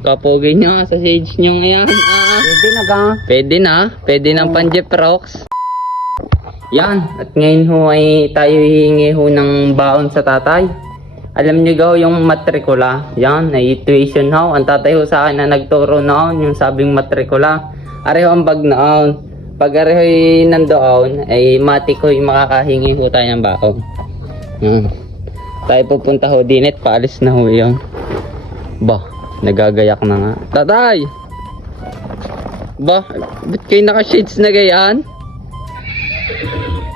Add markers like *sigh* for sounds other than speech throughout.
Kapogi nyo sa stage nyo ngayon. Ah, Pwede na ga. pwede na. Pwede ng panjep rocks. Yan. At ngayon ho ay tayo hihingi ho ng baon sa tatay. Alam niyo gaw yung matrikula. Yan. Ay tuition ho. Ang tatay ho sa akin na nagturo noon. Yung sabing matrikula. Areho ang bag noon. Pag areho nandoon ay matik ho yung makakahingi ho tayo ng baon. Yan. Tayo pupunta ho dinit. Paalis na ho yun. Ba, nagagayak na nga. Tatay! Ba, ba't kayo naka-shades na gayaan?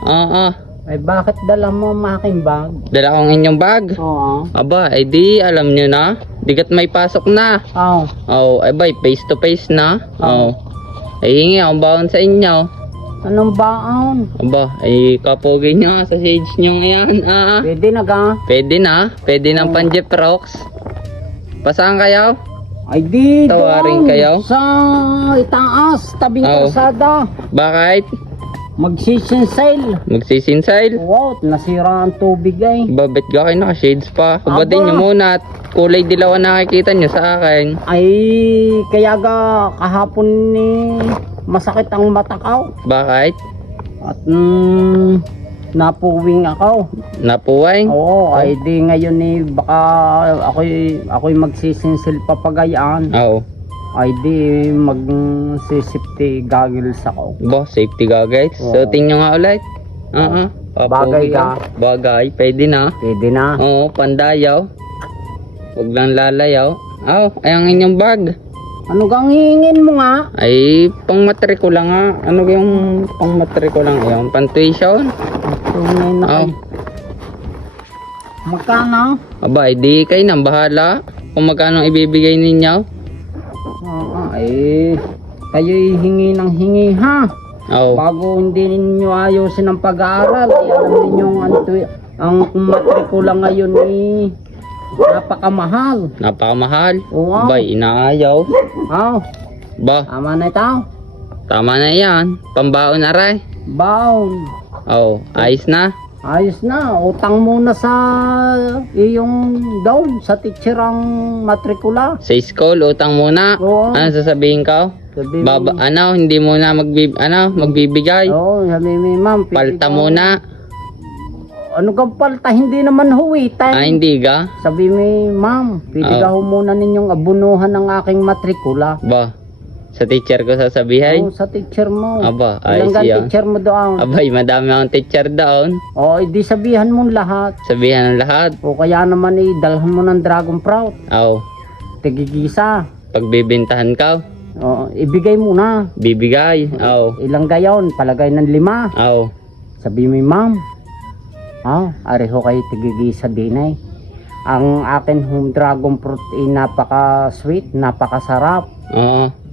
Ah, ah. Ay bakit dala mo ang aking bag? Dala kong inyong bag. Oo. Aba, ay di, alam nyo na. Digat may pasok na. Oh. Oh, ay bay, face to face na. Oh. Ay, hingi akong baon sa inyo. Anong baon? Aba, ay kapogi nyo sa stage nyo ngayon. Ah. Pwede na ga. Pwede na. Pwede ng panjep rocks. Pasaan kayo? Ay di Tawarin kayo? Sa itaas, tabing Oo. kalsada. Bakit? Magsisinsail. Magsisinsail? Wow, nasira ang tubig ay. Babit ka kayo naka-shades pa. Aba. Kubatin nyo muna at kulay dilaw ang nakikita nyo sa akin. Ay, kaya ga kahapon ni masakit ang mata ko. Bakit? At mm, napuwing ako. Napuway? Oo, ay di ngayon ni baka ako'y ako'y magsisinsil papagayaan. Oo. Ay di magsisipti goggles ako. Ba, safety goggles. Oo. So, tingnan nga ulit. Oo. Bagay ka. Bagay. Pwede na. Pwede na. Oo, pandayaw. Huwag lang lalayaw. Oh, ay ang inyong bag. Ano gang hingin mo nga? Ay, pang matrikula nga. Ano yung pang matrikula ngayon? Pang tuition? Tunay na Oo. kay. Magkano? Aba, ay di kayo nang bahala. Kung magkano ibibigay ninyo. Oo, ay kayo'y hingi ng hingi ha. Oo. Bago hindi ninyo ayusin ang pag-aaral, ay alam ninyo ang, ang matrikula ngayon eh, napakamahal. Napakamahal. Oo. Ba, inaayaw. Oh, Ba, tama na ito. tama na yan. Pambaon na rin. Bound. Oh, ayos na. Ayos na, utang muna sa iyong down sa teacher ang matrikula. Sa school, utang muna. Oo. Ano sasabihin ko? Sabi Baba, ano, hindi muna magbib, ano, magbibigay. Oo, sabi mi ma'am. Palta daw- muna. Ano kang palta? Hindi naman huwitan. Ah, hindi ga? Sabi mi ma'am, pwede Oo. ka muna ninyong abunuhan ng aking matrikula. Ba, sa teacher ko sasabihin. Oo, sa teacher mo. Aba, gan yan. teacher mo doon? Abay, madami akong teacher doon. Oo, edi sabihan mo lahat. Sabihan ng lahat. O kaya naman idalhan mo ng Dragon Prout. Oh, Tigigisa. pagbibintahan ka, O, ibigay mo na. bibigay. Oh, Ilang gayon? Palagay ng lima. oh. Sabi mi ma'am. Ah, areho kayo tigigisa din ay. Ang akin home dragon fruit ay napaka-sweet, napakasarap. Oo.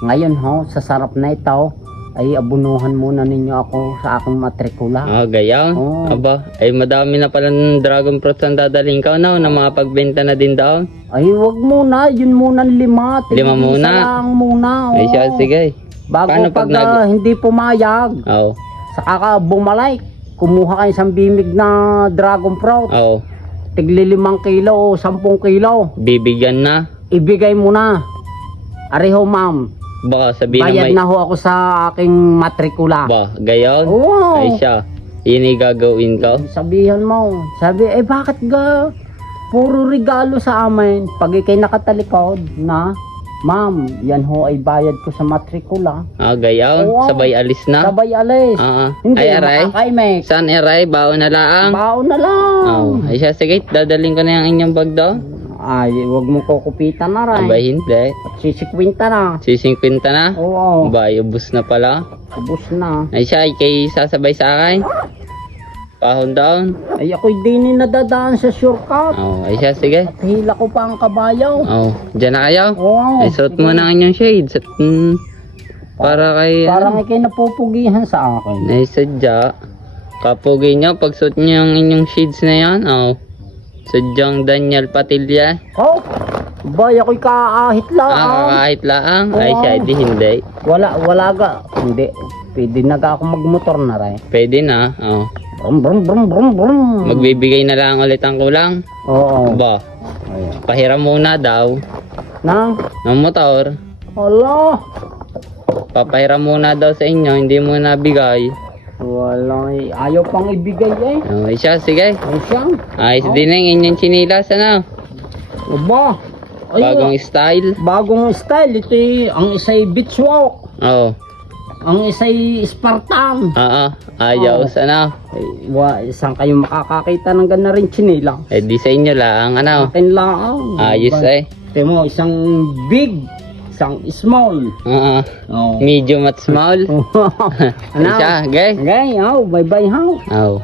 Ngayon ho, sa sarap na ito, ay abunuhan muna ninyo ako sa aking matrikula. Ah, gayaw. Oo. Aba, ay madami na pala ng dragon fruits ang dadaling ka na, na mapagbenta na din daw. Ay, wag muna, yun muna lima. Lima muna? lang muna. Ay oo. siya, sige. Bago Paano pag, pag nag- ah, hindi pumayag, Oo. saka ka bumalik, kumuha kayo isang bimig na dragon fruit. Oo. Tigli limang kilo o sampung kilo. Bibigyan na. ibigay mo na. Areho ma'am, Baka sabihin na bayad may... na ho ako sa aking matrikula. Ba, gayaw? Oo. Ay siya. Yun gagawin ko. Sabihan mo. Sabi, eh bakit ga? Puro regalo sa amin. Pag ikay nakatalikod na, ma'am, yan ho ay bayad ko sa matrikula. Ah, gayaw? Oo. Sabay alis na? Sabay alis. Ah, ah. Hindi ay, aray? makakaimek. Saan aray? Baon na laang? Baon na lang. Oo. Ay siya, sige. Dadaling ko na yung inyong bag daw. Ay, wag mo kukupitan na rin. Abay, hindi. At sisikwinta na. Sisingkwinta na. Oo, Abay, ubus na pala. ubos na. Ay siya, ay kay sasabay sa akin. Pahon down. Ay, ako'y din nadadaan sa shortcut. Oo. Ay siya, sige. At hila ko pa ang kabayaw. Oo. Diyan na kayo. Oo. Ay, suot mo na ang inyong shades. At, mm, para kay... Parang ikay napupugihan sa akin. Ay, sadya. Kapugi nyo, pag suot nyo yung inyong shades na yan. Oo. Sadyang Daniel Patilla. Oh, bay ako'y kaahit lang. Ah, kahit laang. Ay, siya, di hindi. Wala, wala ga. Hindi. Pwede na ga ako magmotor na rin. Pwede na. Oo. Brum, brum, brum, brum, brum. Magbibigay na lang ulit ang kulang. Oo. Ba, Ayan. pahiram muna daw. Na? ng motor. Ala! Papahiram muna daw sa inyo, hindi mo nabigay. Wala eh. Ayaw pang ibigay eh. Okay siya, sige. Ay siya. Ayos Oh. din ang inyong chinilas, ano? Aba. Ay, Bagong style. bagong style. Ito eh, ang isa'y beach walk. Oo. Ang isa'y Spartan. Oo. Ayaw, Oh. ano? Ay, wa, saan kayo makakakita ng gana rin chinila? Eh, di sa inyo lang, ano? Akin lang. Ayos eh. Ito mo, isang big, isang small. Oo. Oh. Medium at small. *laughs* ano? Siya, okay? Okay, oh, bye-bye, how? Oo.